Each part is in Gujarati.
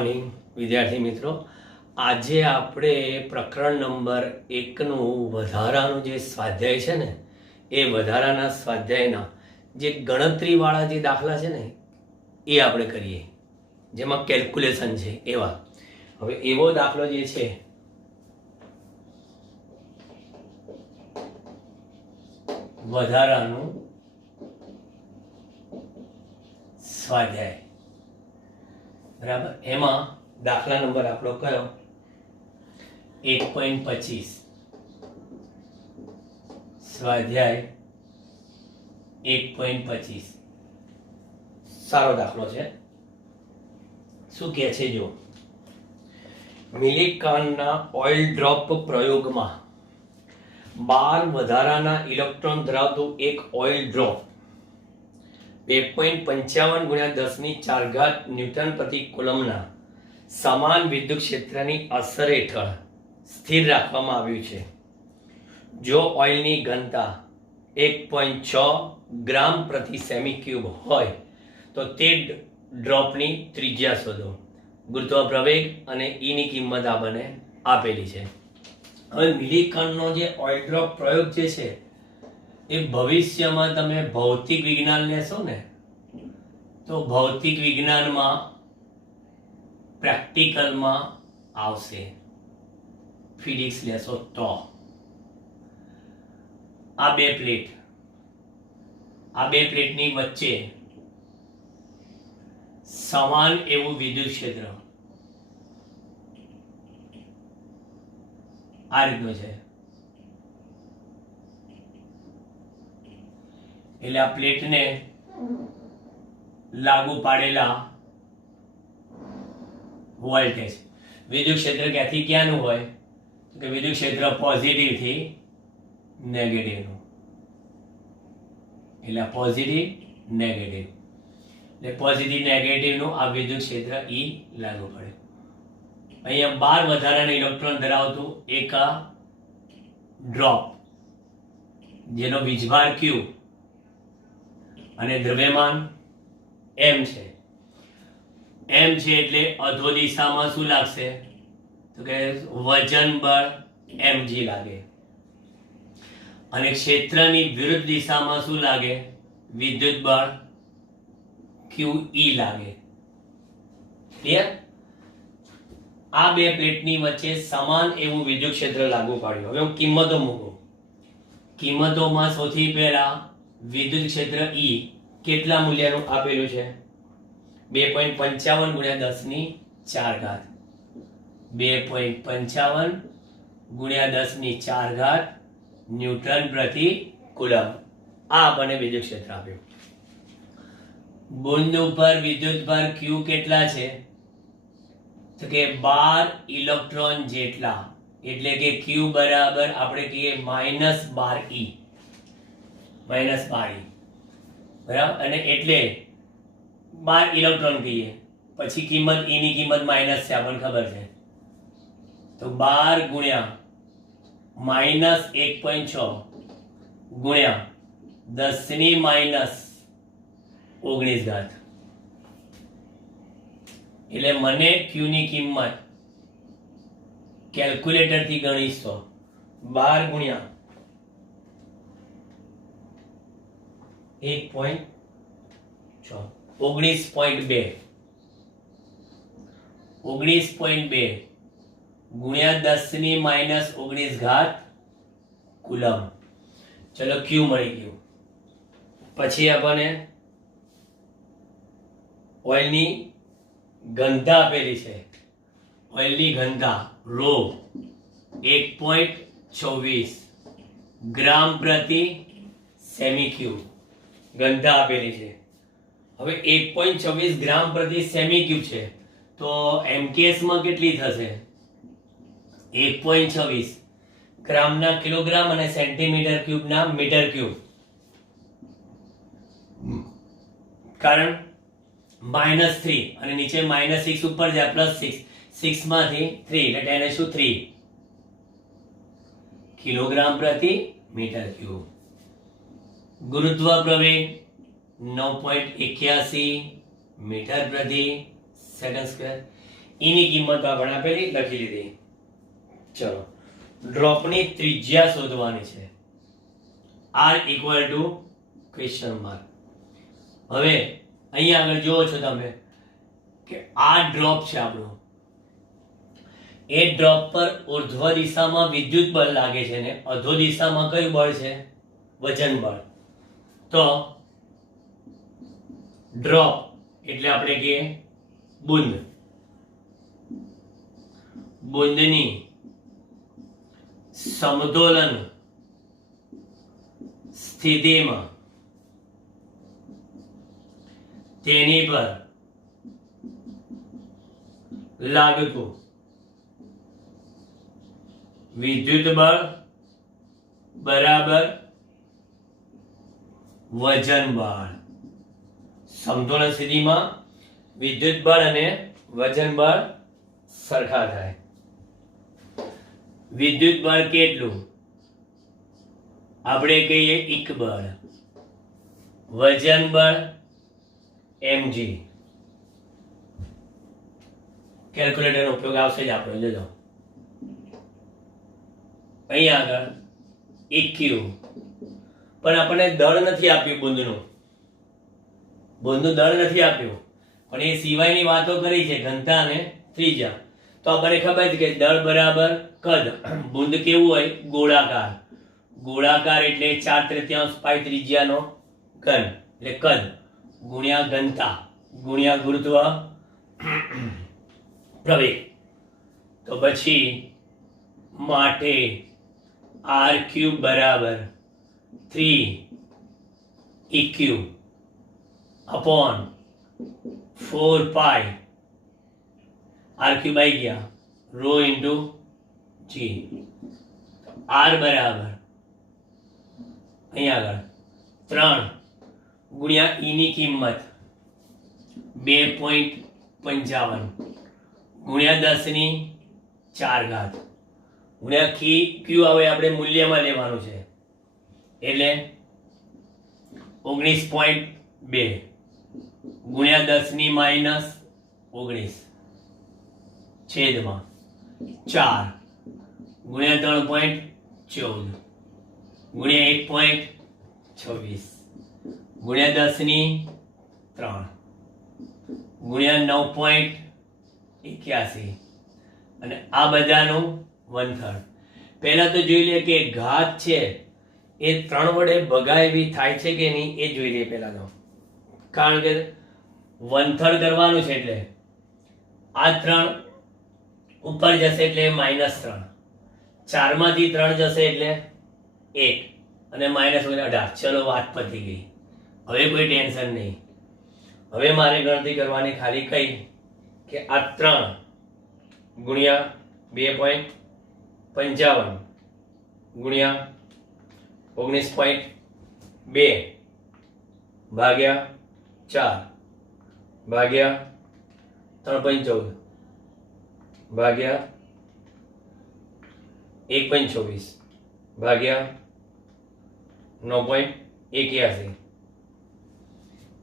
મોર્નિંગ વિદ્યાર્થી મિત્રો. આજે આપણે પ્રકરણ નંબર 1નું વધારાનું જે સ્વાધ્યાય છે ને એ વધારાના સ્વાધ્યાયના જે ગણતરીવાળા જે દાખલા છે ને એ આપણે કરીએ, જેમાં કેલ્ક્યુલેશન છે એવા. હવે એવો દાખલો જે છે વધારાનું સ્વાધ્યાય, બરાબર. એમાં દાખલા નંબર આપણો કયો? 1.25 સ્વાધ્યાય 1.25 સારો દાખલો છે. શું કહે છે જો, મિલિકાનના ઓઇલ ડ્રોપ પ્રયોગમાં 12 વધારાના ઇલેક્ટ્રોન ધરાવતું એક ઓઇલ ડ્રોપ 2.55 × 10⁴ ન્યૂટન પ્રતિ કુલમના સમાન વિદ્યુત ક્ષેત્રની અસર હેઠળ સ્થિર રાખવામાં આવ્યું છે. જો ઓઇલની ઘનતા 1.6 ગ્રામ પ્રતિ સેમી ક્યુબ હોય તો તે ડ્રોપની ત્રિજ્યા શોધો. ગુરુત્વ પ્રવેગ અને ઈની કિંમત આ બને આપેલી છે. હવે મિલિકનનો જે ઓઇલ ડ્રોપ પ્રયોગ જે છે એ ભવિષ્યમાં તમે ભૌતિક વિજ્ઞાન લેશો ને તો ભૌતિક વિજ્ઞાનમાં પ્રેક્ટિકલમાં આવશે. ફિઝિક્સ લેશો તો આ બે પ્લેટની વચ્ચે સમાન એવું વિદ્યુત ક્ષેત્ર આ રીતનું છે. એટલે આ પ્લેટને લાગુ પાડેલા વોલ્ટેજ, વિદ્યુત ક્ષેત્ર ક્યાંથી ક્યાંનું હોય કે વિદ્યુત ક્ષેત્ર પોઝિટિવ થી નેગેટિવ નું. એટલે પોઝિટિવ નેગેટિવ, એટલે પોઝિટિવ નેગેટિવ નું આ વિદ્યુત ક્ષેત્ર ઈ લાગુ પડે. અહીંયા 12 વધારાના ઇલેક્ટ્રોન ધરાવતું એક ડ્રોપ જેનો વીજભાર Q અને દ્રવ્યમાન m છે. m છે એટલે અધો દિશામાં શું લાગશે તો કે વજન બળ mg લાગે, અને ક્ષેત્રની વિરુદ્ધ દિશામાં શું લાગે? વિદ્યુત બળ QE લાગે. ક્લિયર? આ બે પ્લેટની વચ્ચે સમાન એવું વિદ્યુત ક્ષેત્ર લાગુ પાડ્યું. હવે હું કિંમતો મૂકું. કિંમતોમાં સૌથી પહેલા વિદ્યુત ક્ષેત્ર E કેટલા મૂલ્યનું આપેલું છે? 2.55 × 10⁴. 2.55 × 10⁴ ન્યૂટન પ્રતિ કુલમ. આ આપણને વિદ્યુત ક્ષેત્ર આપ્યું. બુંદ ઉપર વિદ્યુત ભાર Q કેટલા છે? તો કે 12 ઇલેક્ટ્રોન જેટલા, એટલે કે Q બરાબર આપણે કહીએ -12E. -12E બરાબર. અને એટલે 12 ઇલેક્ટ્રોન કહીએ, પછી કિંમત E ની કિંમત માઈનસ છે, આપણને ખબર છે. તો 12 × -1.6 ગુણ્યા 10⁻⁹ એટલે મને Q ની કિંમત કેલ્ક્યુલેટર થી ગણીશો 12 ગુણ્યા 1.6 19.2 ગુણ્યા 10⁻⁹ કુલમ. ચલો Q મળી ગયું. પછી આપણને ઓઇલની ઘનતા આપેલી છે. ઓઇલની ઘનતા રો 1.24 ગ્રામ પ્રતિ સેમી ક્યુબ ઘનતા આપેલી છે. હવે 1.24 ગ્રામ પ્રતિ સેમી ક્યુબ છે તો MKS માં કેટલી થશે? 1.26 ગ્રામના કિલોગ્રામ અને સેન્ટીમીટર ક્યુબના મીટર ક્યુબ. કારણ -3 અને નીચે -6 ઉપર જાય +6, 6 માંથી 3 એટલે 10⁻³ કિલોગ્રામ પ્રતિ મીટર ક્યુબ. ગુરુત્વ પ્રવેગ 9.81 મીટર પ્રતિ સેકન્ડ સ્ક્વેર. ની કિંમત આપણે આપેલી લખી લીધી. ચલો ડ્રોપની ત્રિજ્યા શોધવાની છે. r equal to question mark. હવે અહીંયા આગળ જોવો છો તમે કે આ ડ્રોપ છે આપણો. એ ડ્રોપ પર ઉર્ધ્વ દિશામાં વિદ્યુત બળ લાગે છે ને અધો દિશામાં કયું બળ છે? વજન બળ. તો ડ્રોપ એટલે આપણે કહીએ બુંદ. બુંદની સમતોલન સ્થિતિમાં તેની પર લાગતું વિદ્યુત બળ બરાબર વજન બળ. સમતોલન સ્થિતિમાં વિદ્યુત બળ અને વજન બળ સરખા થાય. વિદ્યુત બળ કેટલું? આપણે કહીએ ઇક બળ. વજન બળ mg. કેલ્ક્યુલેટરનો ઉપયોગ આવશે જ આપણે જોજો. અહીંયા આગળ EQ પણ આપણને દળ નથી આપ્યું બુંદનું. બુંદનું દળ નથી આપ્યું પણ એ સિવાયની વાતો કરી છે ઘનતા અને ત્રિજ્યા. તો આપણને ખબર છે કે દળ બરાબર કદ. બુંદ કેવું હોય? ગોળાકાર. ગોળાકાર એટલે 4/3 પાઈ ત્રિજ્યાનો ઘન એટલે કદ ગુણ્યા ઘનતા ગુણ્યા ગુરુત્વ પ્રવેગ. તો પછી માટે r³ બરાબર 3 EQ upon 4 પાઈ r³ આવી ગયા રો ઇન્ટુ g. r બરાબર અહીંયા આગળ 3 ગુણ્યા e ની કિંમત 2.55 ગુણ્યા 10⁴ ગુણ્યા q આવે આપણે મૂલ્યમાં લેવાનું છે એટલે 19.2 ગુણ્યા 10⁻⁹ છેદમાં 4 ગુણ્યા 3.14 ગુણ્યા 1.26 ગુણ્યા 10⁻³ ગુણ્યા 9.81 અને આ બધાનું 1/3. પહેલા તો જોઈ લે કે ઘાત છે એ 3 વડે ભગાય થાય છે કે નહીં એ જોઈ લે પહેલા તો. કારણ કે 1/3 કરવાનું છે એટલે આ 3 ઉપર જશે એટલે -3. 4 માંથી 3 જશે એટલે 1 અને -18. ચલો વાત પતી ગઈ. હવે કોઈ ટેન્શન નહીં. હવે મારે ગણતરી કરવાની ખાલી કઈ કે આ 3 ગુણ્યા 2.55 ગુણ્યા 19.2 ભાગ્યા 4 ભાગ્યા 3.14 ભાગ્યા 1.26 ભાગ્યા 9.81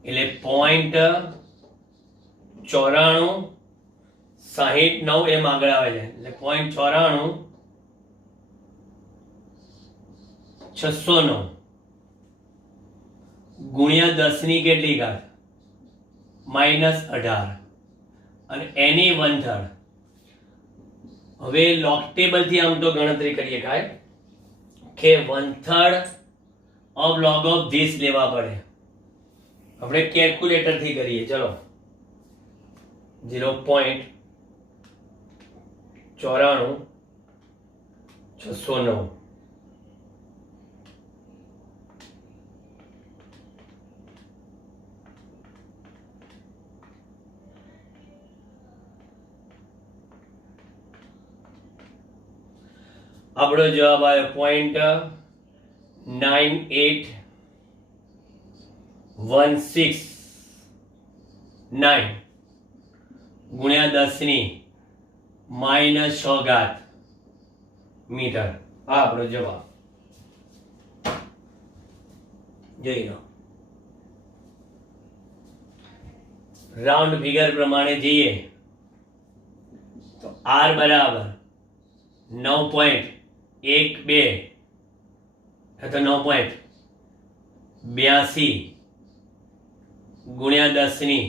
એટલે 0.9469 એમ આગળ આવે છે એટલે 0.94609 ગુણ્યા 10 ની કેટલી ઘાત -18 અને એની 1/3. હવે લોગ ટેબલ થી આમ તો ગણતરી કરીએ કાય કે 1/3 of log of this લેવા પડે. આપણે કેલ્ક્યુલેટર થી કરીએ. ચલો 0.94609 આપણો જવાબ આવ્યો 0.98169 ગુણ્યા 10⁻⁶ મીટર. આ આપણો જવાબ. જોઈ લો. રાઉન્ડ ફિગર પ્રમાણે જઈએ તો R બરાબર 9.12 તો 9.82 ગુણ્યા 10 ની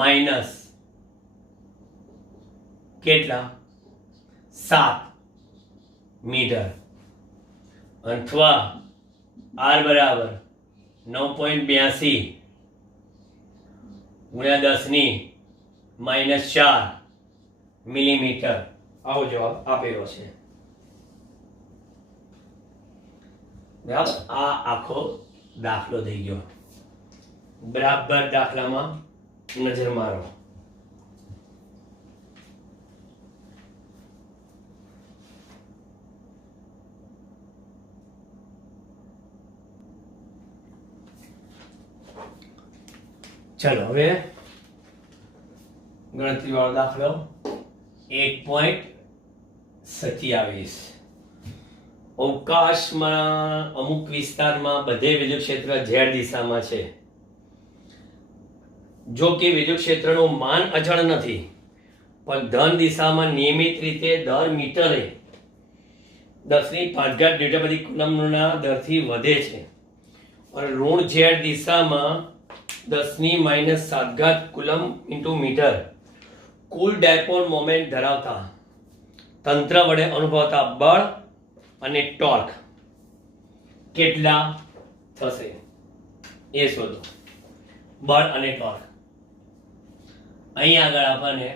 માઇનસ કેટલા 7 મીટર અથવા R બરાબર 9.82 ગુણ્યા 10 ની માઇનસ 4 મિલીમીટર આવો જવાબ આપેલો છે. બરાબર, આ આખો દાખલો થઈ ગયો. બરાબર દાખલામાં નજર મારો. ચલો હવે ગણતરી વાળો દાખલો 1.27. અવકાશમાં અમુક વિસ્તારમાં બધે વિદ્યુત ક્ષેત્ર z દિશામાં છે. જો કે વિદ્યુત ક્ષેત્રનું માન અચળ નથી, પણ ધન દિશામાં નિયમિત રીતે દર મીટરે 10 ની 5 ન્યૂટન પ્રતિ કુલમ્બના દરથી વધે છે અને ઋણ z દિશામાં 10 ની -7 કુલમ્બ ઇન્ટુ મીટર કુલ ડાયપોલ મોમેન્ટ ધરાવતા તંત્ર વડે અનુભવાતા બળ અને ટોર્ક કેટલા થશે એ શોધો. બળ અને ટોર્ક અહીં આગળ આપણને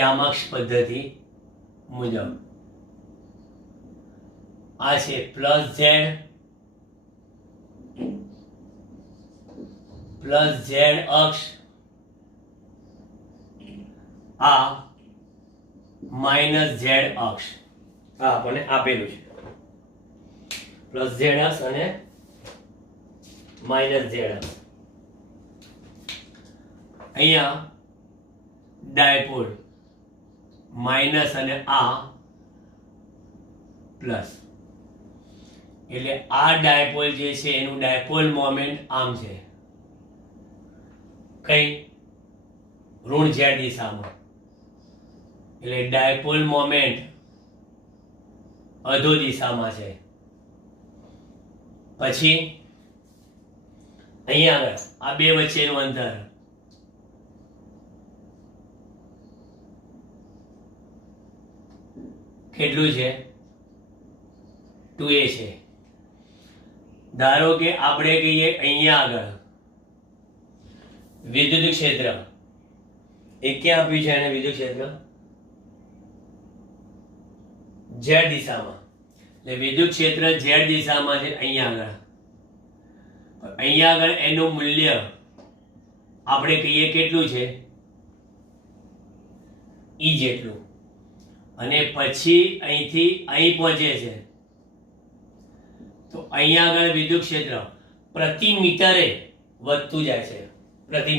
યામાક્ષ પદ્ધતિ મુજબ આ છે +z અક્ષ, આ -z અક્ષ. આ આપણને આપેલું છે +z અક્ષ અને -z અક્ષ. અહીંયા ડાયપોલ માઇનસ અને આ પ્લસ, એટલે આ ડાયપોલ જે છે એનું ડાયપોલ મોમેન્ટ આમ છે, કઈ ઋણ z દિશામાં, એટલે ડાયપોલ મોમેન્ટ અધો દિશામાં છે. પછી અહીંયા આગળ આ બે વચ્ચેનું અંતર કેટલું છે 2a છે. ધારો કે આપણે કહીએ અહીંયા આગળ વિદ્યુત ક્ષેત્ર એ ક્યાં આપ્યું છે, એને વિદ્યુત ક્ષેત્ર z દિશામાં, એટલે વિદ્યુત ક્ષેત્ર z દિશામાં છે અહીંયા આગળ. અહીંયા આગળ એનું મૂલ્ય આપણે કહીએ કેટલું છે E જેટલું, અને પછી અહીંથી અહીં પહોંચે છે તો અહીંયા આગળ વિદ્યુત ક્ષેત્ર પ્રતિ મીટરે વધતું જાય છે. પ્રતિ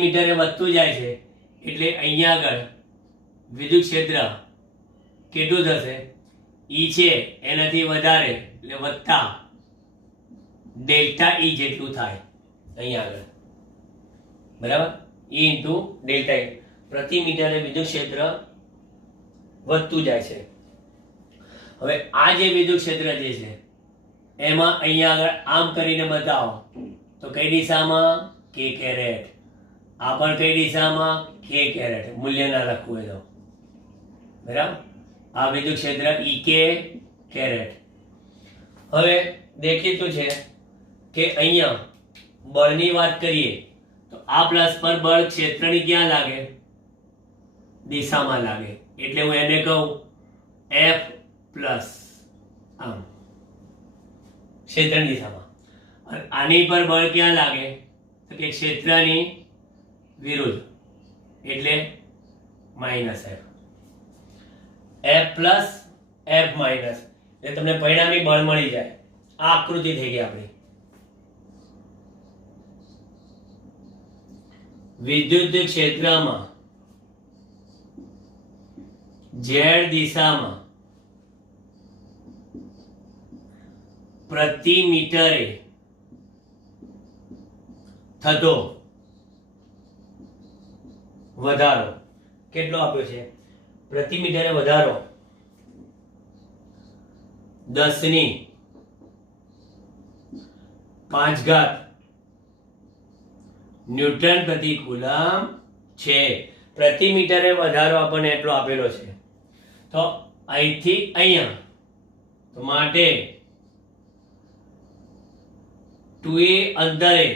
મીટરે વધતું જાય છે એટલે અહીંયા આગળ વિદ્યુત ક્ષેત્ર કેટલું થશે, E છે એનાથી વધારે એટલે વત્તા ડેલ્ટા E જેટલું થાય અહીંયા આગળ. બરાબર, E ઇન્ટુ ડેલ્ટા E પ્રતિ મીટરે વિદ્યુત ક્ષેત્ર વધતું જાય છે. હવે આ જે વિદ્યુત ક્ષેત્ર જે છે એમાં અહીંયા આગળ આમ કરીને બતાવો તો કઈ દિશામાં k કેરેટ, આ પણ કઈ દિશામાં k કેરેટ, મૂલ્ય ના લખવું હોય તો. બરાબર, આ વિદ્યુત ક્ષેત્ર ek કેરેટ. હવે દેખીતું છે કે અહીંયા બળની વાત કરીએ તો આ પ્લસ પર બળ ક્ષેત્રની ક્યાં લાગે, દિશામાં લાગે, એટલે હું એને કહું F પ્લસ, આમ ક્ષેત્રની દિશામાં. અને આની પર બળ ક્યાં લાગે તો કે ક્ષેત્રની વિરુદ્ધ, એટલે -F. F plus F minus, એટલે તમને પરિણામી બળ મળી જાય. આ આકૃતિ થઈ ગઈ આપણી. વિદ્યુત ક્ષેત્રમાં z દિશામાં પ્રતિ મીટરે થતો વધારો કેટલો આપ્યો છે? પ્રતિ મીટરે વધારો 10⁵ ન્યૂટન પ્રતિ કુલમ છે. પ્રતિ મીટરે વધારો આપણને એટલો આપેલો છે. તો અહીંથી અહીંયા તો માટે 2a અંતરે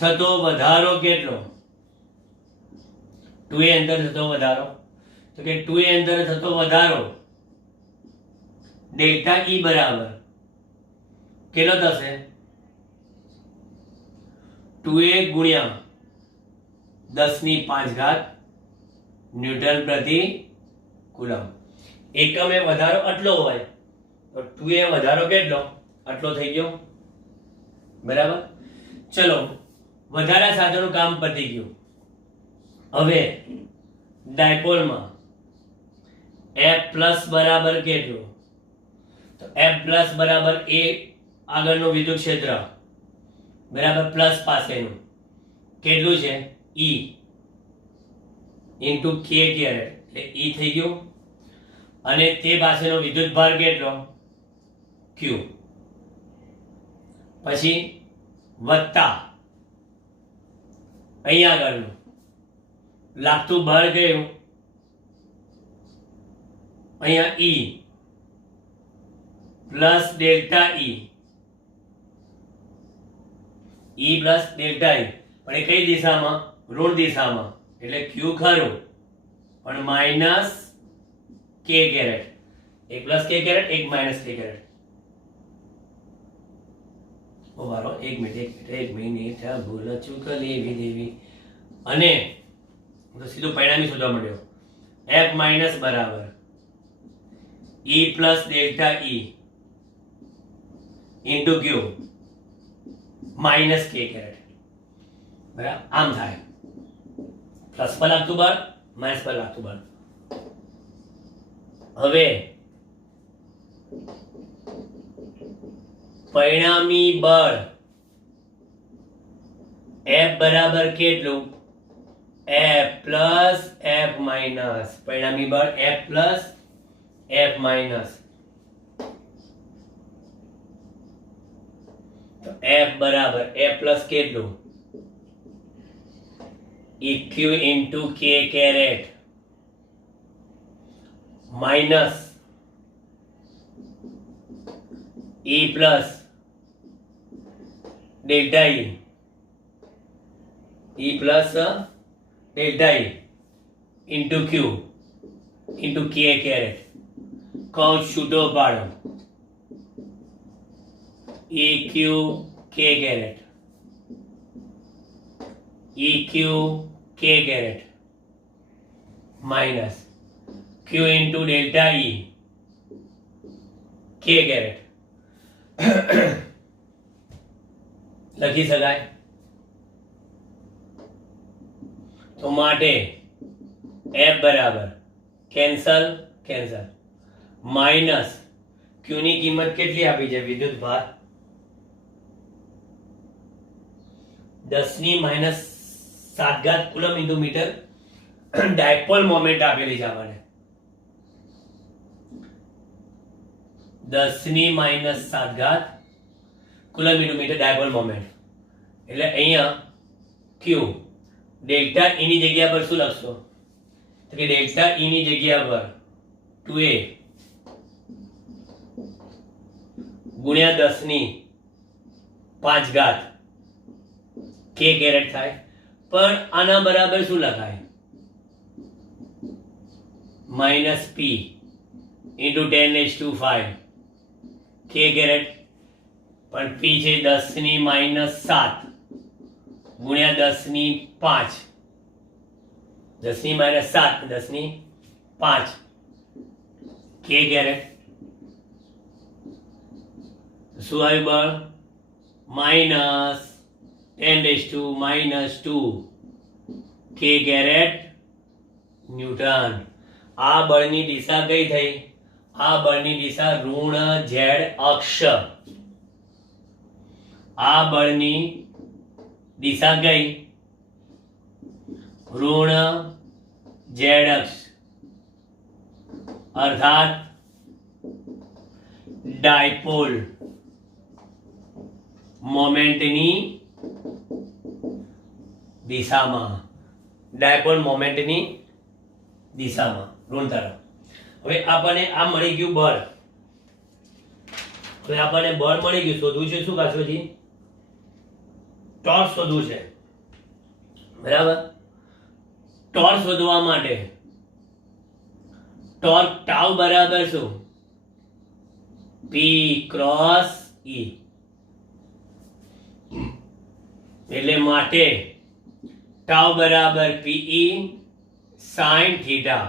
થતો વધારો કેટલો? 2a અંતરે થતો વધારો તો કે 2a અંતરે થતો વધારો ડેલ્ટા E બરાબર કેટલો થશે? 2a ગુણ્યા 10⁵ ન્યૂટન પ્રતિ કુલમ. એકમે વધારો આટલો હોય તો 2a વધારો કેટલો? આટલો થઈ ગયો. બરાબર. ચલો વધારા સાથેનું કામ પતી ગયું. હવે ડાયપોલમાં F પ્લસ બરાબર કેટલું? તો F પ્લસ બરાબર એ આગળનું વિદ્યુત ક્ષેત્ર બરાબર પ્લસ પાસેનું કેટલું છે? E ઇન્ટુ k કેરેટ એટલે E થઈ ગયું. અને તે પાસેનો વિદ્યુત ભાર કેટલો? Q. પછી વત્તા અહીંયા આગળનું લાગતું બળ કયું? અહીંયા E plus delta E. E plus delta E પણ એ કઈ દિશામાં? ઋણ દિશામાં એટલે Q ખરું પણ માઇનસ k કેરેટ. એક પ્લસ k કેરેટ એક માઇનસ k કેરેટ. ઉભારો એક મિનિટ ભૂલ ચૂક લેવી દેવી. અને તો સીધું પરિણામી શોધવા મળ્યો. F માઇનસ બરાબર E plus delta E into Q minus k caret. બરાબર આમ થાય. પ્લસ પર લાગતું બળ માઇનસ પર લાગતું બળ. હવે પરિણામી બળ F બરાબર કેટલું? F plus F minus. પરિણામી બળ F પ્લસ F માઇનસ. તો F બરાબર F પ્લસ કેટલું? EQ into k caret minus E plus delta E. E plus delta E into Q into k caret. કૌંસ છૂટો પાડો. EQ k caret EQ k caret minus Q into delta E k caret. લખી શકાય. તો માટે F બરાબર કેન્સલ માઇનસ Q ની કિંમત કેટલી આપી છે? વિદ્યુત ભાર 10⁻⁷ coulomb into metre. Dipole moment આપેલી છે આપણને 10⁻⁷ coulomb into metre dipole moment. એટલે અહીંયા Q ડેલ્ટા E ની જગ્યા પર શું લખશો? તો કે ડેલ્ટા E ની જગ્યા પર 2a ગુણ્યા 10⁵ k કેરેટ થાય. પણ આના બરાબર શું લખાય? Minus p into 10⁵ k caret. પણ p છે 10⁻⁷ ગુણ્યા 10⁵ 10⁻⁷ 10⁵ k કેરેટ. શું આવ્યું બળ? Minus 10⁻² k caret newton. આ બળની દિશા કઈ થઈ? આ બળની દિશા ઋણ z અક્ષ. આ બળની દિશા ગઈ ઋણ ઝેડ અક્ષ, અર્થાત ડાયપોલ મોમેન્ટની દિશામાં, ડાયપોલ મોમેન્ટની દિશામાં ઋણ તરફ. હવે આપણને આ મળી ગયું બળ. હવે આપણને બળ મળી ગયું, શોધવું છે શું કાશોજી? ટોર્ક શોધવું છે, બરાબર. ટોર્ક શોધવા માટે ટોર્ક ટાઉ બરાબર શું? પી ક્રોસ ઈ. એટલે માટે ટાઉ બરાબર પીઈ સાઇન થીટા.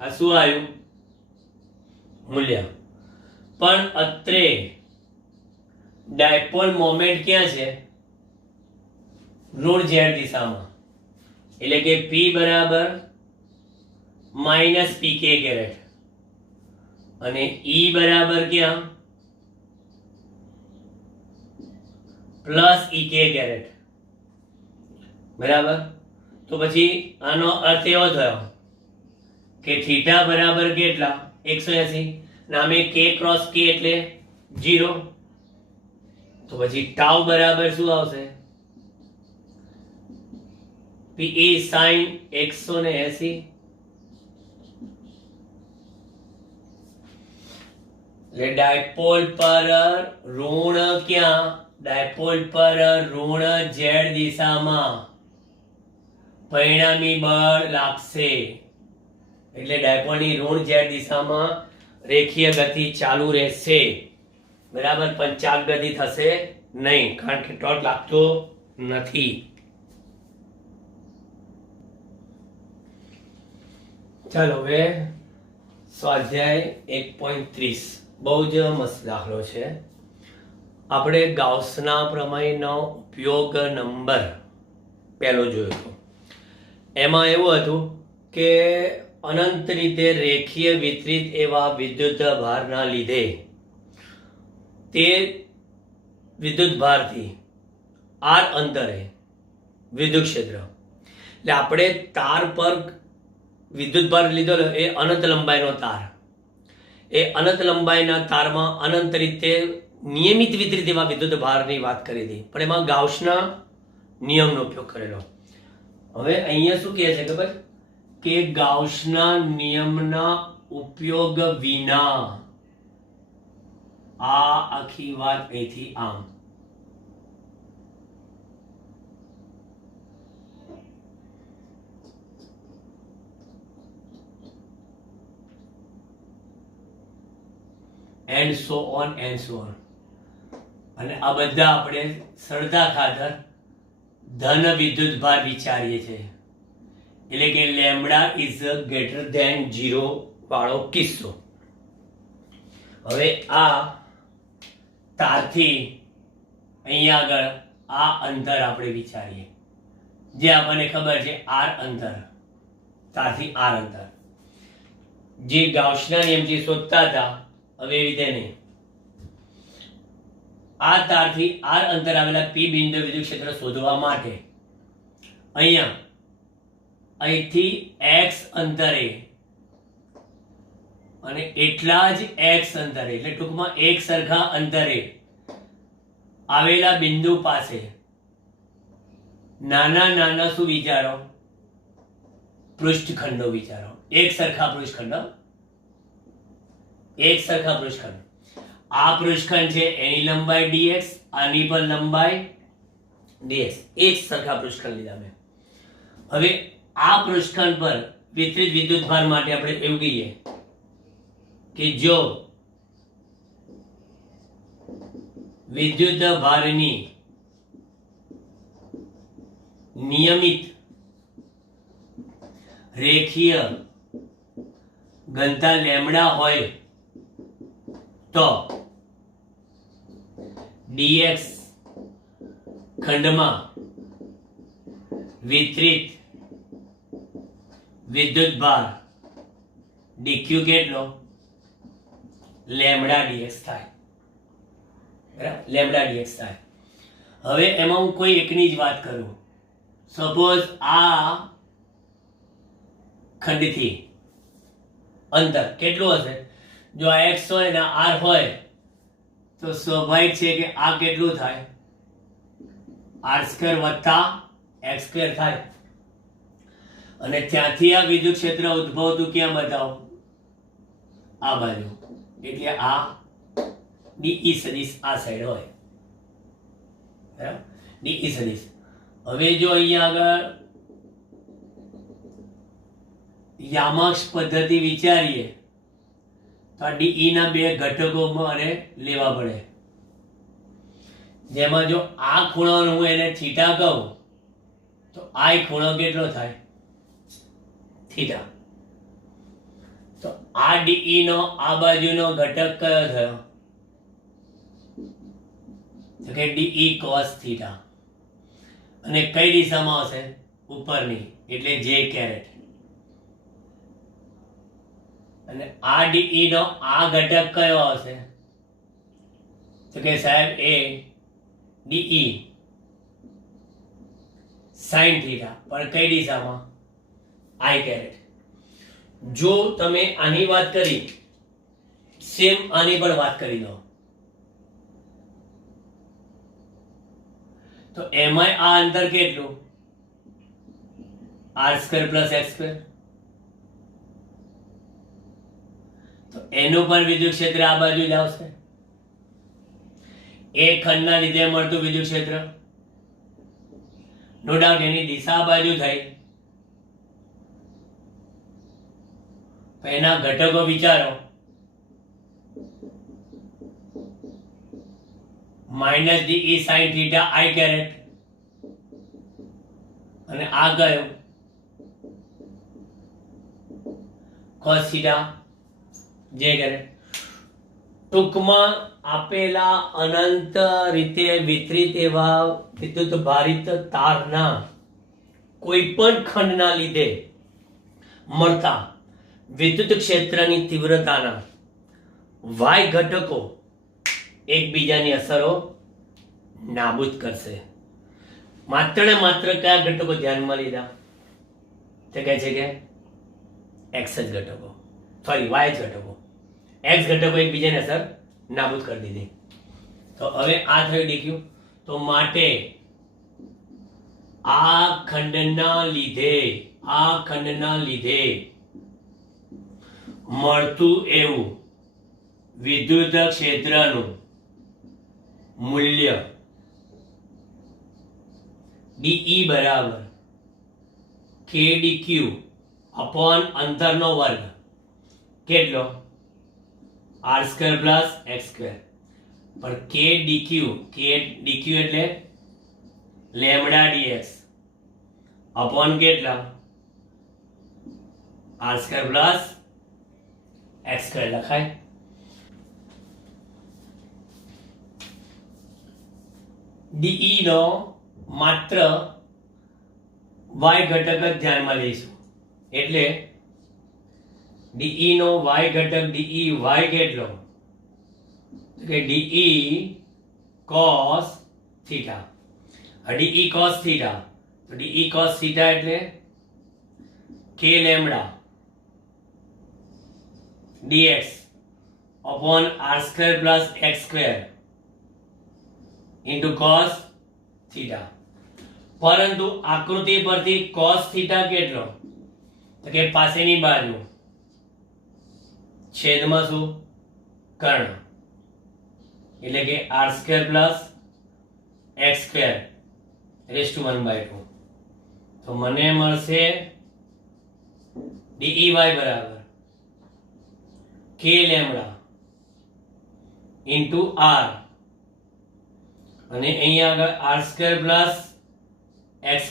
આ શું આવ્યું? મૂલ્ય. પણ અત્રે ડાયપોલ મોમેન્ટ ક્યાં છે? ઋણ ઝેડ દિશામાં. એટલે કે P બરાબર માઇનસ PK કેરેટ અને E બરાબર ક્યાં? Plus EK caret. બરાબર. તો પછી આનો અર્થ એવો થયો કે થીટા બરાબર કેટલા? 180. નામે K ક્રોસ K એટલે 0. તો પછી ટાઉ બરાબર શું આવશે? PE sin 180. એટલે ડાયપોલ પર ઋણ ક્યાં? ડાયપોલ પર ઋણ ઝેડ દિશામાં પરિણામી બળ લાગશે. એટલે ડાયપોલની ઋણ ઝેડ દિશામાં રેખીય ગતિ ચાલુ રહેશે, બરાબર. પણ ચાપ ગતિ થશે નહીં, કારણ કે ટોર્ક લાગતો નથી. ચાલો હવે સ્વાધ્યાય 1.30 બહુ જ મસ્ત દાખલો છે. આપણે ગાઉસના પ્રમેયનો ઉપયોગ નંબર પહેલો જોયો હતો. એમાં એવું હતું કે અનંત રીતે રેખીય વિતરિત એવા વિદ્યુત ભારના લીધે તે વિદ્યુત ભારથી r અંતરે વિદ્યુત ક્ષેત્ર, એટલે આપણે તાર પર વિદ્યુત ભાર લીધો એ અનંત લંબાઈનો તાર, એ અનંત લંબાઈના તારમાં અનંત રીતે નિયમિત વિતરિત એવા વિદ્યુત ભારની વાત કરી હતી, પણ એમાં ગાઉસના નિયમનો ઉપયોગ કરેલો. હવે અહીંયા શું કહે છે ખબર? કે ગાઉસના નિયમના ઉપયોગ વિના આ આખી વાત અહીંથી આમ. And so on and so on. અને આ બધા આપણે સરળતા ખાતર ધન વિદ્યુત ભાર વિચારીએ છીએ, એટલે કે લેમ્બડા ઇઝ ગ્રેટર ધેન 0 વાળો કિસ્સો. હવે આ તારથી અહીંયા આગળ આ અંતર આપણે વિચારીએ, જે આપણને ખબર છે r અંતર, તારથી r અંતર, જે ગાઉસના નિયમથી શોધતા હતા. હવે એવી રીતે નહીં. આ તારથી r અંતર આવેલા p બિંદુ વિદ્યુત ક્ષેત્ર શોધવા માટે અહીંયા અહીંથી x અંતરે અને એટલા જ x અંતરે, એટલે ટૂંકમાં એક સરખા અંતરે આવેલા બિંદુ પાસે નાના નાના શું વિચારો? પૃષ્ઠખંડો વિચારો. એક સરખા પૃષ્ઠખંડો, એક સરખા પૃષ્ઠખંડ. આ પૃષ્ઠખંડ છે એની લંબાઈ dx, આની પર લંબાઈ dx. એક સરખા પૃષ્ઠખંડ લીધા મેં. હવે આ પૃષ્ઠખંડ પર વિતરિત વિદ્યુત ભાર માટે આપણે એવું કહીએ કે જો વિદ્યુત ભારની નિયમિત રેખીય ઘનતા લેમ્બડા હોય તો dx ખંડમાં વિતરિત વિદ્યુત ભાર dq કેટલો? લેમ્બડા dx થાય, બરાબર. લેમ્બડા dx થાય. હવે એમાં હું કોઈ એકની જ વાત કરું. સપોઝ આ ખંડથી અંતર કેટલું હશે? જો આ x હોય ને r હોય તો સ્વાભાવિક છે કે આ કેટલું થાય? r² વત્તા x² થાય. અને ત્યાંથી આ વિદ્યુત ક્ષેત્ર ઉદ્ભવતું ક્યાં બતાવો? આ બાજુ. એટલે આ DE સદિશ આ સાઈડ હોય, બરાબર? DE સદિશ. હવે જો અહીંયા આગળ યામાક્ષ પદ્ધતિ વિચારીએ તો આ DE ના બે ઘટકો મારે લેવા પડે. જેમાં જો આ ખૂણો હું એને થીટા કહું તો આ ખૂણો કેટલો થાય? થીટા. તો આ DE નો આ બાજુનો ઘટક કયો થયો? તો કે DE cos થીટા. અને કઈ દિશામાં હશે? ઉપરની, એટલે J કેરેટ. અને આ DE નો આ ઘટક કયો આવશે? તો કે સાહેબ એ DE sin થીટા. પણ કઈ દિશામાં? I caret. જો તમે આની વાત કરી, સેમ આની પણ વાત કરી દો, તો એમાંય આ અંતર કેટલું? r² + x². તો એનું પણ વિદ્યુત ક્ષેત્ર આ બાજુ જ આવશે. એ ખંડના લીધે મળતું વિદ્યુત ક્ષેત્ર, નો ડાઉટ એની દિશા આ બાજુ થઈ. એના ઘટકો વિચારો. -DE sin theta I caret. અને આ ગયો cos થીટા J કેરેટ. ટૂંકમાં આપેલા અનંત રીતે વિતરિત એવા વિદ્યુત ભારિત તારના કોઈ પણ ખંડના લીધે મળતા વિદ્યુત ક્ષેત્રની તીવ્રતાના y ઘટકો એકબીજાની અસરો નાબૂદ કરશે. માત્ર ને માત્ર કયા ઘટકો ધ્યાનમાં લીધા? તે કહે છે કે x જ ઘટકો, સોરી y જ ઘટકો. x ઘટકો એકબીજાની અસર નાબૂદ કરી દીધી. તો હવે આ થયું DQ. તો માટે આ ખંડના લીધે મળતું એવું વિદ્યુત ક્ષેત્રનું મૂલ્ય DE બરાબર KdQ અપોન અંતરનો વર્ગ. કેટલો? r² + x². પણ KdQ એટલે λ/dx અપોન કેટલા? r² + x² લખાય. DE નો માત્ર y ઘટક જ ધ્યાનમાં લઈશું. એટલે DE નો y ઘટક DE y કેટલો? તો કે DE cos theta. DE cos theta, તો DE cos થીટા એટલે k λ dx upon r² + x² into cos theta. પરંતુ આકૃતિ પરથી cos થીટા કેટલો? તો કે પાસેની બાજુ છેદમાં શું? કર્ણ. એટલે કે r² + x² (1/2). તો મને મળશે DE y બરાબર k λ into r. અને અહીંયા આગળ r² + x².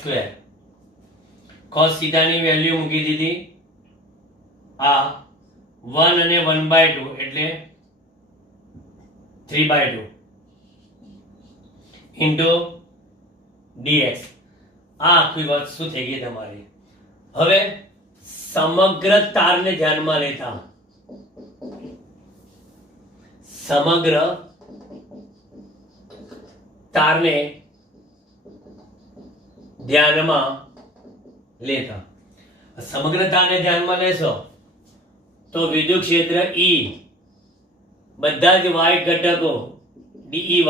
cos થીટાની વેલ્યુ મૂકી દીધી. આ 1 અને 1/2 એટલે 3/2 into dx. આ આખી વાત શું થઈ ગઈ તમારી? હવે સમગ્ર તારને ધ્યાનમાં લેતા સમગ્ર તારને ધ્યાનમાં લેતા. સમગ્રતાને ધ્યાનમાં લેશો તો વિદ્યુત ક્ષેત્ર E બધા જ y ઘટકો DEY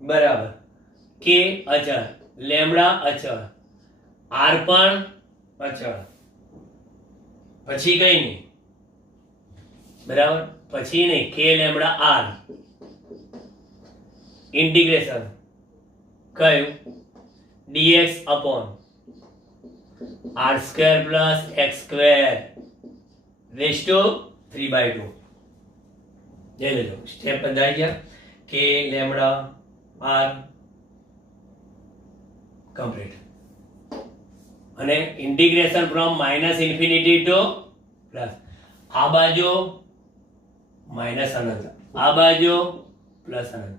બરાબર k અચળ, લેમ્બડા અચળ, r પણ અચળ, પછી કઈ નહીં બરાબર, પછી નહીં k લેમ્બડા r ઇન્ટિગ્રેશન કયું dx upon r square plus x square raised to 3/2. જઈ લેજો સ્ટેપ બધાઈ ગયા કે લેમ્બડા r કમ્પ્લીટ અને integration from minus infinity to plus, આ બાજુ માઇનસ અનંત, આ બાજુ પ્લસ અનંત,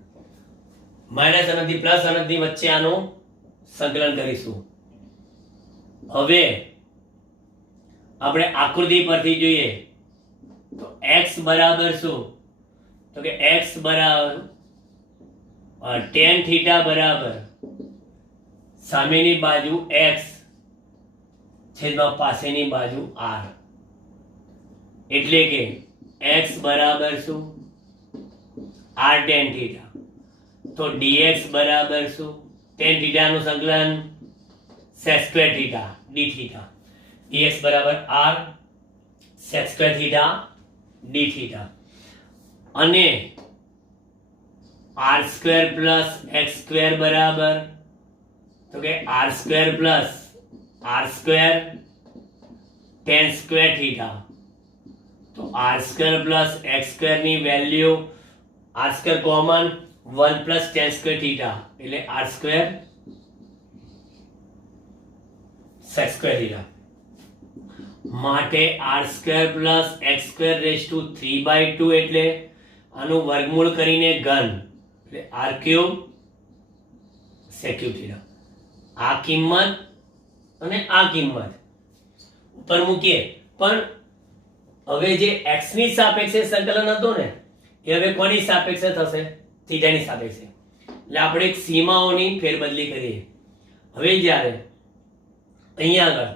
માઇનસ અનંત થી પ્લસ અનંત ની વચ્ચે આનું સંકલન કરીશું. હવે આપણે આકૃતિ પરથી જોઈએ તો x બરાબર શું, તો કે x બરાબર tan થીટા બરાબર સામેની બાજુ x છેદમાં પાસેની બાજુ r, એટલે કે x બરાબર શું r tan થીટા, તો dx બરાબર શું tan થીટા નું સંકલન sec square theta d theta, dx બરાબર r sec square theta d theta, અને r square plus x square બરાબર તો કે r square plus r square tan square theta, તો r square plus x square ની value r square common 1 plus tan square theta એટલે r square sec square theta, માટે r square plus x square raise to 3/2 એટલે આનું વર્ગમૂળ કરીને ઘન એટલે r cube sec cube theta. આ કિંમત અને આ કિંમત ઉપર મૂકીએ, પણ હવે જે x ની સાપેક્ષે સંકલન હતું ને એ હવે કોની સાપેક્ષે થશે, થીટાની સાપેક્ષે, એટલે આપણે એક સીમાઓની ફેરબદલી કરીએ. હવે જ્યારે અહીંયા આગળ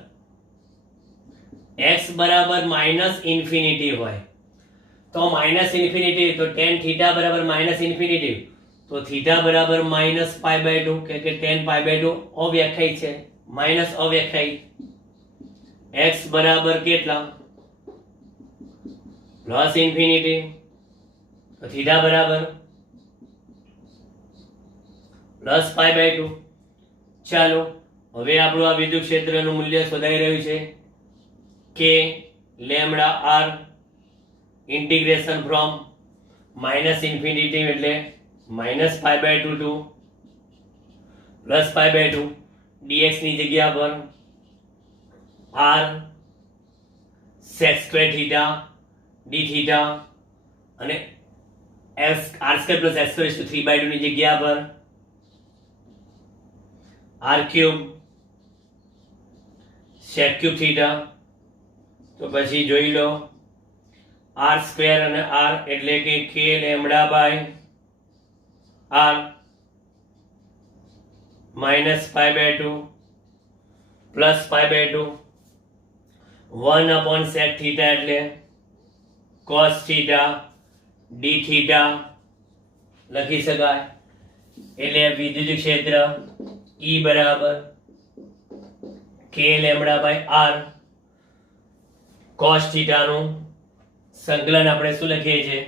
x બરાબર માઇનસ ઇન્ફિનિટી હોય તો માઇનસ ઇન્ફિનિટી તો tan થીટા બરાબર માઇનસ ઇન્ફિનિટી, તો થીટા બરાબર માઇનસ π/2 કે tan π/2 અવ્યાખ્યાયિત છે, માઇનસ અવ્યાખ્યાયિત, x બરાબર કેટલા પ્લસ ઇન્ફિનિટી, તો થીટા બરાબર પ્લસ π/2. ચાલો હવે આપણું આ વિદ્યુત ક્ષેત્રનું મૂલ્ય શોધાઈ રહ્યું છે કે lambda r integration from minus infinity એટલે માઇનસ π/2 ટુ પ્લસ π/2 dx ની જગ્યા પર r sec square theta d theta અને r square plus s square 3/2 ની જગ્યા પર r cube sec cube theta. તો પછી જોઈ લો r સ્ક્વેર અને r એટલે કે k lambda by r minus π/2 plus π/2 1 sec theta એટલે cos થીટા d થીટા લખી શકાય. એટલે વિદ્યુત ક્ષેત્ર E બરાબર k lambda by r cos theta નું સંકલન આપણે શું લખીએ છીએ,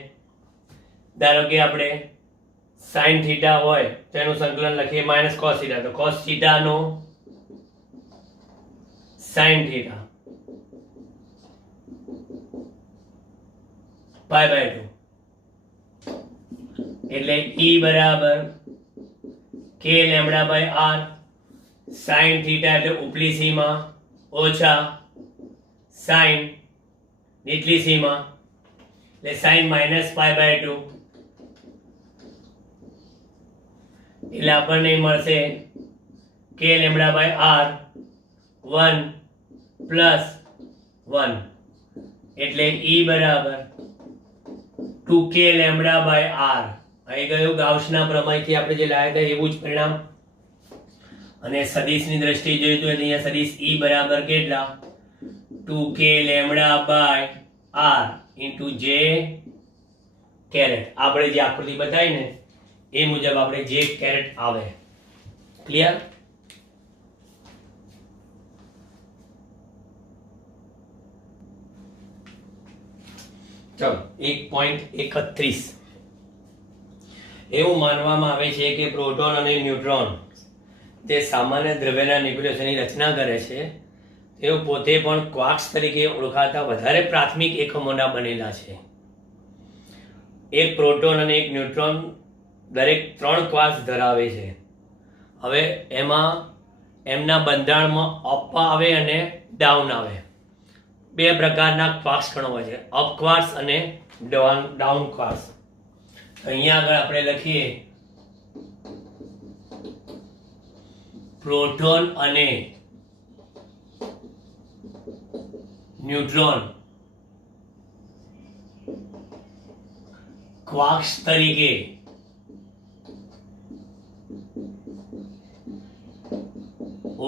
ધારો કે આપણે sin થીટા હોય તો એનું સંકલન લખીએ માઇનસ cos થીટા, તો cos થીટા નું sin થીટા π/2 એટલે E બરાબર k lambda by r sin theta એટલે ઉપલી સીમા ઓછા sin નીચલી સીમા એટલે sin માઇનસ π/2 એટલે આપણને મળશે k lambda by r 1 plus 1 એટલે E બરાબર 2k લેમ્બડા બાય r. આવી ગયું ગાઉસના પ્રમેયથી આપણે જે લાવ્યા હતા એવું જ પરિણામ. અને સદિશની દ્રષ્ટિએ જોઈએ તો અહીંયા સદિશ E બરાબર કેટલા 2k lambda by r into j caret. આપણે જે આકૃતિ બતાવી ને એ મુજબ આપણે j કેરેટ આવે. ક્લિયર? ચલો 1.31 એવું માનવામાં આવે છે કે પ્રોટોન અને ન્યુટ્રોન તે સામાન્ય દ્રવ્યના ન્યુક્લિયસની રચના કરે છે. તેઓ પોતે પણ ક્વાર્ક્સ તરીકે ઓળખાતા વધારે પ્રાથમિક એકમોના બનેલા છે. એક પ્રોટોન અને એક ન્યુટ્રોન દરેક 3 ક્વાર્ક્સ ધરાવે છે. હવે એમાં એમના બંધારણમાં અપ આવે અને ડાઉન આવે. બે પ્રકારના ક્વાર્ક્સ કણો હોય છે, અપ ક્વાર્ક્સ અને ડાઉન ક્વાર્ક્સ. અહીંયા આગળ આપણે લખીએ પ્રોટોન અને ન્યુટ્રોન ક્વાર્ક્સ તરીકે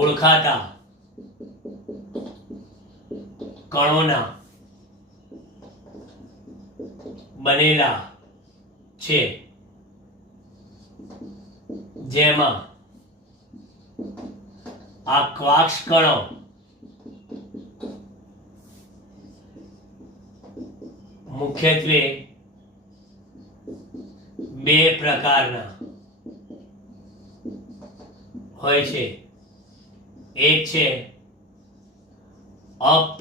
ઓળખાતા કણોના બનેલા છે, જેમાં આ ક્વાર્ક્સ કણો મુખ્યત્વે બે પ્રકારના હોય છે. એક છે અપ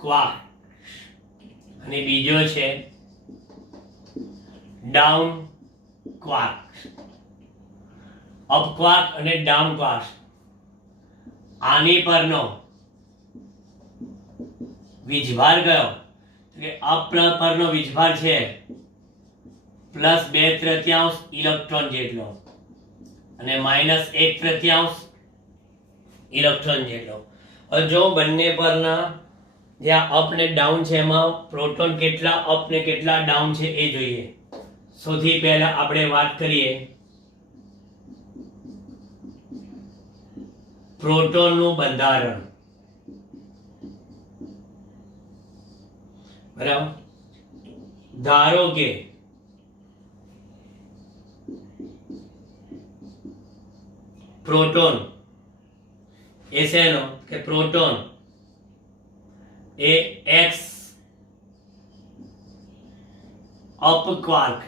ક્વાર્ક અને બીજો છે ડાઉન ક્વાર્ક. અપ ક્વાર્ક અને ડાઉન ક્વાર્ક આની પરનો વીજભાર કયો? કે અપ પરનો વીજભાર છે +2/3 ઇલેક્ટ્રોન જેટલો અને -1/3 ઇલેક્ટ્રોન જેટલો. હવે જો બંને પરના જે અપ ને ડાઉન છે એમાં પ્રોટોન કેટલા અપ ને કેટલા ડાઉન છે એ જોઈએ. સૌથી પહેલા આપણે વાત કરીએ પ્રોટોનનું બંધારણ. બરાબર? ધારો કે પ્રોટોન એ શેનો? કે પ્રોટોન એ x અપ ક્વાર્ક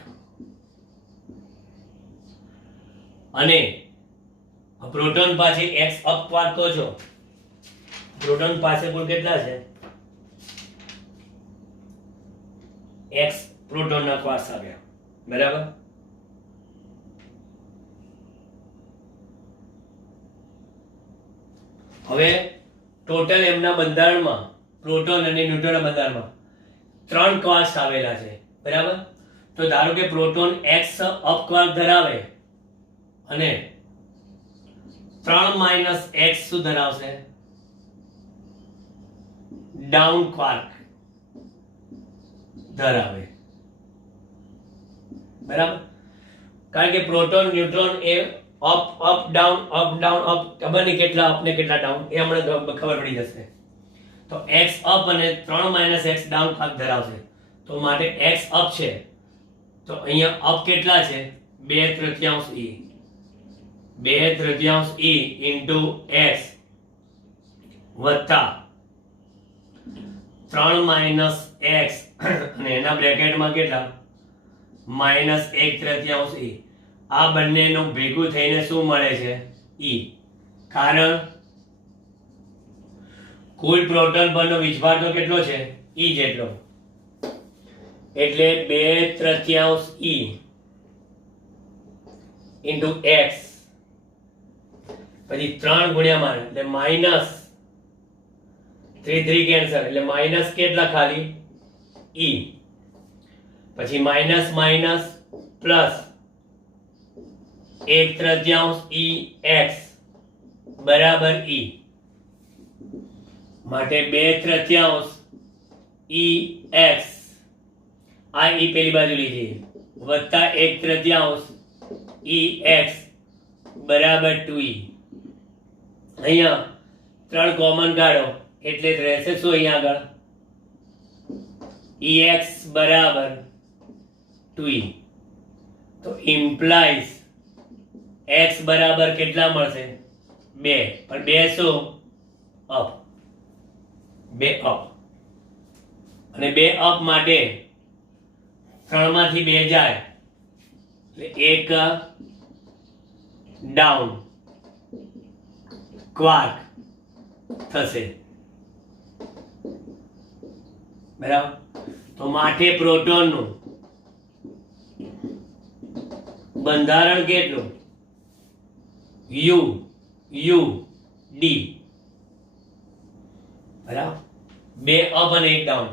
અને પ્રોટોન પાસે x અપ ક્વાર્ક તો છો. પ્રોટોન પાસે કુલ કેટલા છે? x પ્રોટોનના ક્વાર્ક્સ આવ્યા. બરાબર? હવે ટોટલ એમના બંધારણમાં પ્રોટોન અને ન્યુટ્રોનના બંધારણમાં 3 ક્વાર્ક્સ આવેલા છે. બરાબર? તો ધારો કે પ્રોટોન x અપ ક્વાર્ક ધરાવે અને 3 - x શું ધરાવશે? ડાઉન ક્વાર્ક ધરાવે. બરાબર? કારણ કે પ્રોટોન ન્યુટ્રોન એ up up down up down up ખબર નહીં કેટલા અપ ને કેટલા ડાઉન એ હમણાં ખબર પડી જશે. તો x અપ અને 3 - x ડાઉન ક્વાર્ક ધરાવશે. તો માટે x અપ છે તો અહીંયા અપ કેટલા છે? 2/3 e 2/3 e ઇન્ટુ x વત્તા 3 - x અને એના બ્રેકેટમાં કેટલા? -1/3 e. આ બંનેનું ભેગું થઈને શું મળે છે? e. કારણ કુલ પ્રોટોન પરનો વીજભાર તો કેટલો છે? e જેટલો. એટલે 2/3 e ઇન્ટુ x પછી 3 ગુણ્યા માન એટલે માઇનસ 3 કેન્સલ એટલે માઇનસ કેટલા ખાલી? e. પછી minus minus plus 1/3 e x બરાબર e. માટે 2/3 e x આ e પેલી બાજુ લીધી વત્તા 1/3 e x બરાબર 2e. અહીંયા 3 કોમન કાઢો એટલે જ રહેશે શું અહીંયા આગળ ex બરાબર 2e. તો ઇમ્પ્લાઇઝ x બરાબર કેટલા મળશે 2, પણ 2 શું અપ, 2 અપ, અને 2 અપ માટે 3 માંથી 2 જાય એટલે 1 ડાઉન ક્વાર્ક થશે. બરાબર. તો માટે પ્રોટોનનું બંધારણ કેટલું U U D. બરાબર. 2 અપ અને 1 ડાઉન,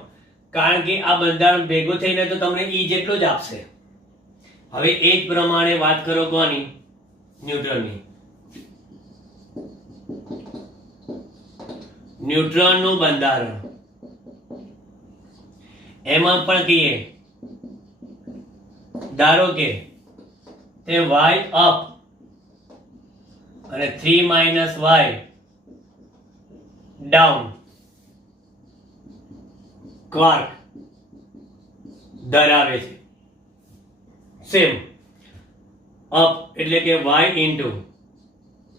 કારણ કે આ બંધારણ ભેગું થઈને તો તમને E જેટલું જ આપશે. હવે એ જ પ્રમાણે વાત કરો કોની ન્યુટ્રોનની. ન્યુટ્રોનનું બંધારણ એમાં પણ કહીએ ધારો કે તે y અપ અને 3 માઇનસ y ડાઉન ક્વાર્ક ધરાવે છે. સેમ અપ એટલે કે y ઇન્ટુ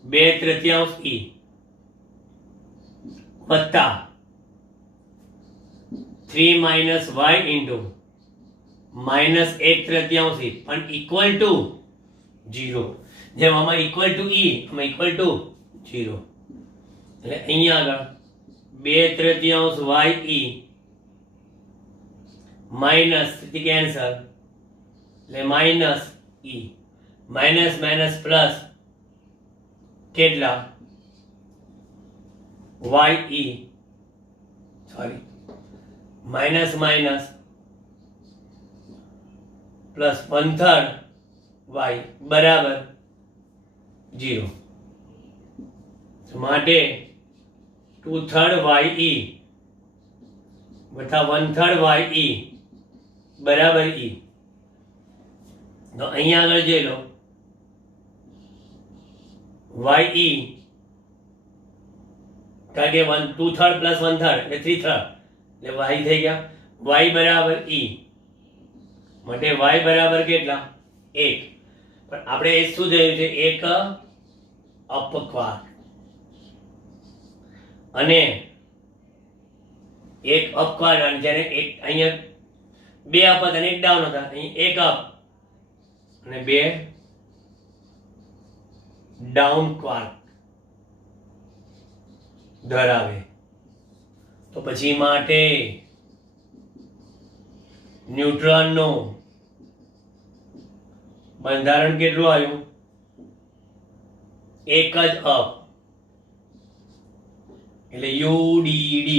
2/3 e વત્તા 3 માઇનસ y ઇન્ટુ -1/3 e પણ ઇક્વલ ટુ 0. જેમ આમાં ઇક્વલ ટુ e આમાં ઇક્વલ ટુ 0. એટલે અહીંયા આગળ 2/3 y e માઇનસ કેન્સલ એટલે minus e minus minus plus કેટલા y e sorry minus minus plus 1/3 y બરાબર 0. માટે 2/3 y e વત્તા 1/3 y e બરાબર e. તો અહીંયા આગળ જોઈ લો y e કારણ કે 2/3 પ્લસ 1/3 એટલે 3/3 એટલે y થઈ ગયા y બરાબર e. માટે y બરાબર કેટલા 1. પણ આપણે એ શું જોયું છે 1 અપક્વાર્ક અને 1 અપક્વાર્ક, અને જ્યારે એક અહીંયા 2 અપ અને 1 ડાઉન હતા, અહીં 1 અપ અને 2 ડાઉન ક્વાર્ક ધરાવે. તો પછી માટે ન્યુટ્રોનનું બંધારણ કેટલું આવ્યું 1 જ અપ એટલે UDD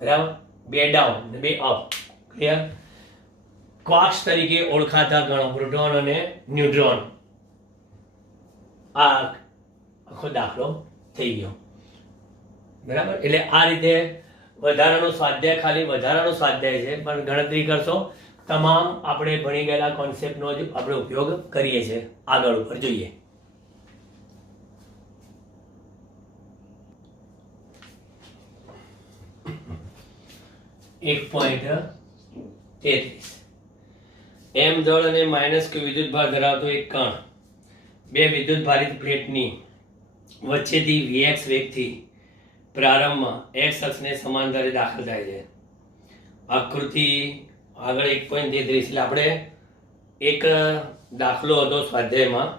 બરાબર, 2 ડાઉન અને 2 અપ. ક્લિયર. ક્વાર્ક્સ તરીકે ઓળખાતા ગણો પ્રોટોન અને ન્યુટ્રોન. આ આખો દાખલો થઈ ગયો. બરાબર. એટલે આ રીતે વધારાનો સ્વાધ્યાય ખાલી વધારાનો સ્વાધ્યાય છે, પણ ગણતરી કરશો તમામ આપણે ભણી ગયેલા કોન્સેપ્ટનો જ આપણે ઉપયોગ કરીએ છીએ. આગળ ઉપર જોઈએ. એક પોઈન્ટ 33 એમ દળ અને -q વિદ્યુત ભાર ધરાવતો એક કણ બે વિદ્યુત ભારિત પ્લેટની વચ્ચેથી vx વેગથી પ્રારંભમાં x અક્ષને સમાંતરે દાખલ થાય છે. આકૃતિ આગળ 1.33 એટલે આપણે એક દાખલો હતો સ્વાધ્યાયમાં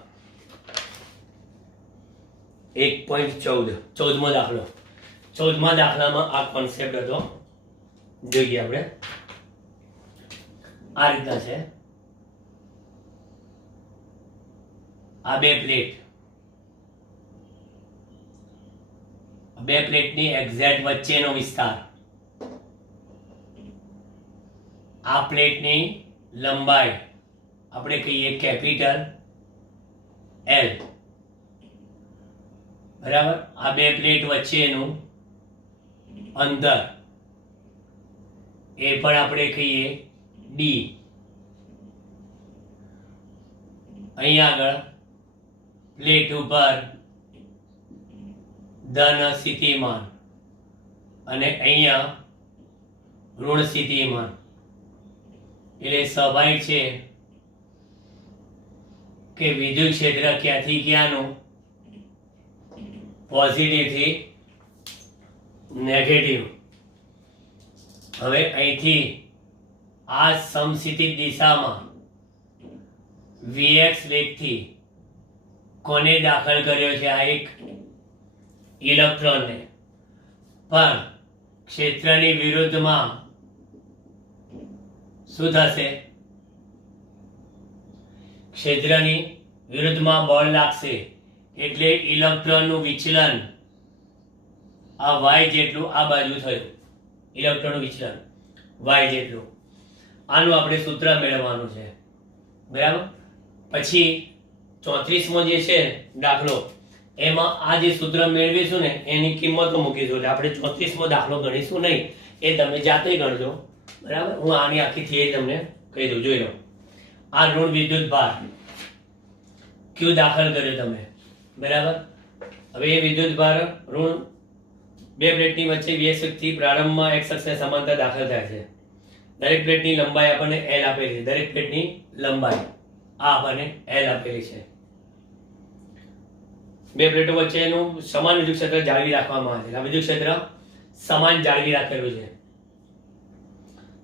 1.14 દાખલો. 14મા દાખલામાં આ કોન્સેપ્ટ હતો. જોઈએ આપણે આ રીતના છે. આ બે પ્લેટની એક્ઝેક્ટ વચ્ચેનો વિસ્તાર, આ પ્લેટની લંબાઈ આપણે કહીએ કેપિટલ L બરાબર. આ બે પ્લેટ વચ્ચેનું અંતર એ પણ આપણે કહીએ D અહીં આગળ પ્લેટ ઉપર ધન સ્થિતિમાન અને અહીંયા ઋણ સ્થિતિમાન. એટલે સ્વાભાવિક છે કે વિદ્યુત ક્ષેત્ર ક્યાંથી ક્યાંનું પોઝિટિવ થી નેગેટિવ. હવે અહીંથી આ સમસ્થિતિજ દિશામાં vx વેગથી કોને દાખલ કર્યો છે? આ એક ઇલેક્ટ્રોનને. પણ ક્ષેત્રની વિરુદ્ધમાં શું થશે? ક્ષેત્રની વિરુદ્ધમાં બળ લાગશે એટલે ઇલેક્ટ્રોનનું વિચલન આ y જેટલું આ બાજુ થયું. ઇલેક્ટ્રોનનું વિચલન y જેટલું. આનું આપણે સૂત્ર મેળવવાનું છે. બરાબર. પછી 34મો જે છે દાખલો, એમાં આ જે સૂત્ર મેળવીશું ને એની કિંમતો મૂકીશું. એટલે આપણે 34મો દાખલો ગણીશું નહીં, એ તમે જાતે ગણજો. બરાબર. હું આની આખી થિયરી તમને કહી દઉં. જોઈ લો. આ ઋણ વિદ્યુત ભાર Q દાખલ કર્યો તમે. બરાબર. હવે એ વિદ્યુત ભાર ઋણ બે પ્લેટની વચ્ચે vx થી પ્રારંભમાં x અક્ષને સમાંતર દાખલ થાય છે. દરેક પ્લેટની લંબાઈ આપણને l આપેલી છે. દરેક પ્લેટની લંબાઈ આ આપણને l આપેલી છે. બે પ્લેટો વચ્ચેનું સમાન વિદ્યુત ક્ષેત્ર જાળવી રાખવામાં આવે છે. આ વિદ્યુત ક્ષેત્ર સમાન જાળવી રાખેલું છે.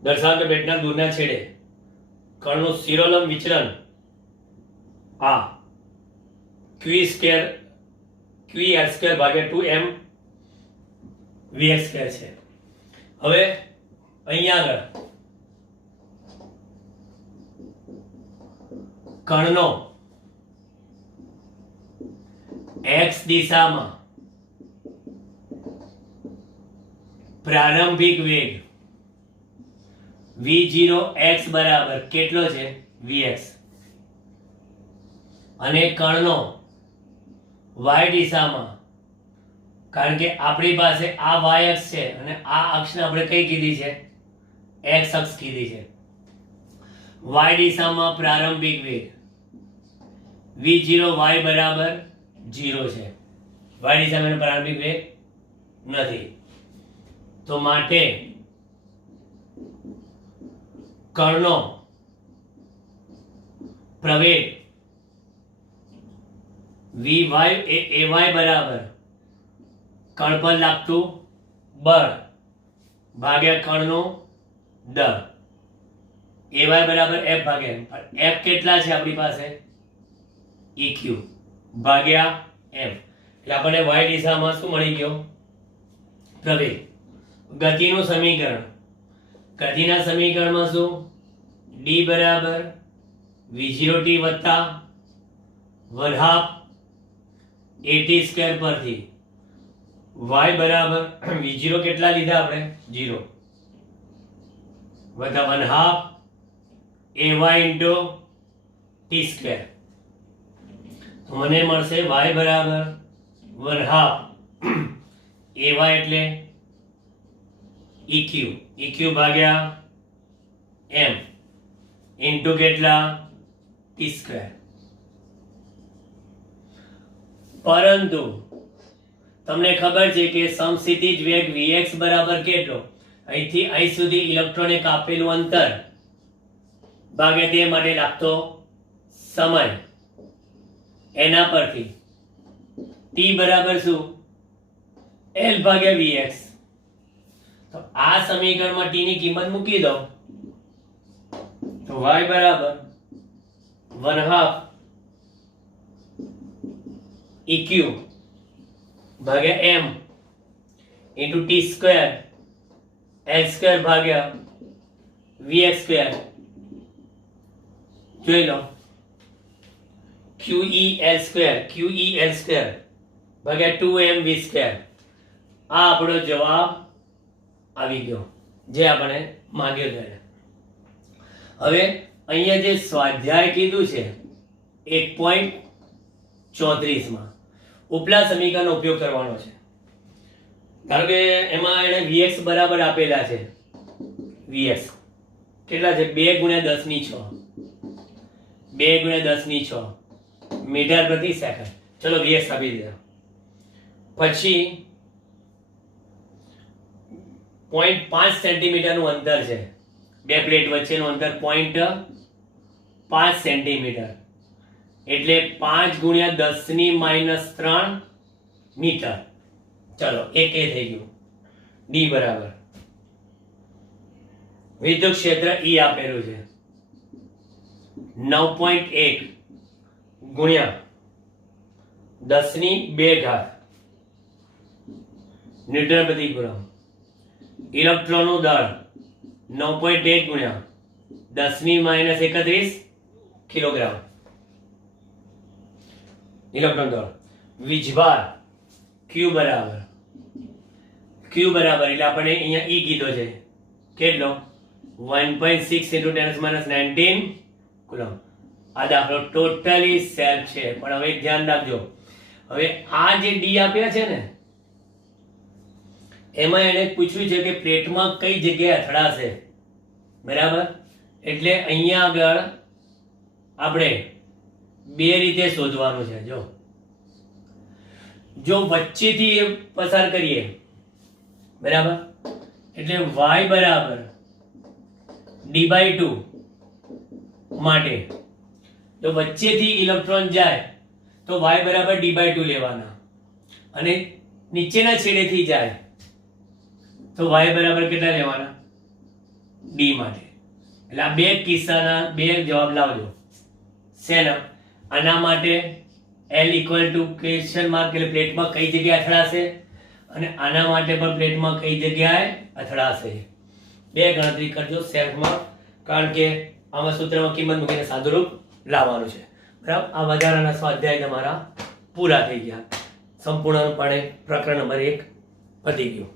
દર્શાવો કે પ્લેટના દૂરના છેડે કણનું શિરોલંબ વિચલન આ ql² ભાગ્યા 2m vx² છે. હવે અહીંયા આગળ કણનો x દિશામાં પ્રારંભિક વેગ v0x બરાબર કેટલો છે? vx. અને કણનો y દિશામાં, કારણ કે આપણી પાસે આ y અક્ષ છે અને આ અક્ષને આપણે કઈ કીધી છે? x અક્ષ કીધી છે. y દિશામાં પ્રારંભિક વેગ v0y બરાબર 0 છે. y દિશામાં પ્રારંભિક વેગ નથી. તો માટે કણનો પ્રવેગ vy એ ay બરાબર કણ પર લાગતું બળ ભાગ્યા કણનું દળ. ay બરાબર f ભાગ્યા f કેટલા છે આપણી પાસે? eq ભાગ્યા m. એટલે આપણને y દિશામાં શું મળી ગયો? પ્રવેગ. ગતિનું સમીકરણ. ગતિના સમીકરણમાં શું? d બરાબર v0t વત્તા 1/2 at² પરથી y બરાબર v0 કેટલા લીધા આપણે? 0 વત્તા 1/2 ay into t². તો મને મળશે y બરાબર 1/2 ay એટલે eq ભાગ્યા m into કેટલા? t². પરંતુ તમને ખબર છે કે સમસ્થિતિજ વેગ vx બરાબર કેટલો? અહીંથી અહીં સુધી ઇલેક્ટ્રોને કાપેલું અંતર ભાગ્યા તે માટે લાગતો સમય, એના પરથી t બરાબર શું? l ભાગ્યા vx. તો આ સમીકરણમાં t ની કિંમત મૂકી દો તો y બરાબર 1/2 eq ભાગ્યા m into t² l² ભાગ્યા vx². જોઈ લો. qel² ભાગ્યા 2m v². આ આપણો જવાબ આવી ગયો જે આપણે માંગ્યો છે. હવે અહીંયા જે સ્વાધ્યાય કીધું છે 1.34 માં ઉપલા સમીકરણનો ઉપયોગ કરવાનો છે. ધારો કે એમાં એને vx બરાબર આપેલા છે. vx કેટલા છે? 2 × 10⁶. 2 × 10⁶. મીટર પ્રતિ સેકન્ડ. ચલો વીએક્સ આપી દીધા. પછી 0.5 સેન્ટીમીટરનું અંતર છે, બે પ્લેટ વચ્ચેનું અંતર 0.5 સેન્ટીમીટર, એટલે 5 ગુણ્યા 10⁻³ મીટર. ચલો એક એ થઈ ગયું. ડી બરાબર વિદ્યુત ક્ષેત્ર ઈ આપેલું છે 9.1 ગુણ્યા 10⁻² ન્યૂટન પ્રતિ કુલમ. ઇલેક્ટ્રોનનું દળ 9.1 ગુણ્યા 10⁻31 કિલોગ્રામ ઇલેક્ટ્રોન દળ. વીજભાર Q બરાબર એટલે આપણે અહીંયા E કીધો છે કેટલો 1.6 × 10⁻19 કુલમ. આ દાખલો ટોટલી સેલ્ફ છે, પણ હવે એક ધ્યાન રાખજો, હવે આ જે ડી આપ્યા છે ને એમાં એને પૂછ્યું છે કે પ્લેટમાં કઈ જગ્યાએ અથડાશે, બરાબર. એટલે અહીંયા આગળ આપણે બે રીતે શોધવાનું છે. જો વચ્ચેથી એ પસાર કરીએ, બરાબર, એટલે y બરાબર d/2 માટે તો વચ્ચેથી ઇલેક્ટ્રોન જાય તો y બરાબર d/2 લેવાના, અને નીચેના છેડેથી જાય તો y બરાબર કેટલા લેવાના d માટે. એટલે આ બે કિસ્સાના બે જવાબ લાવજો. શેના? આના માટે L = ક્વેશ્ચન માર્ક એટલે પ્લેટમાં કઈ જગ્યાએ અથડાશે, અને આના માટે પણ પ્લેટમાં કઈ જગ્યાએ અથડાશે. બે ગણતરી કરજો સેલ્ફમાં, કારણ કે આમાં સૂત્રમાં કિંમત મૂકીને સાદુરૂપ લાવવાનું છે, બરાબર. આ વધારાના સ્વાધ્યાય તમારા પૂરા થઈ ગયા. સંપૂર્ણપણે પ્રકરણ નંબર 1 પતી ગયું.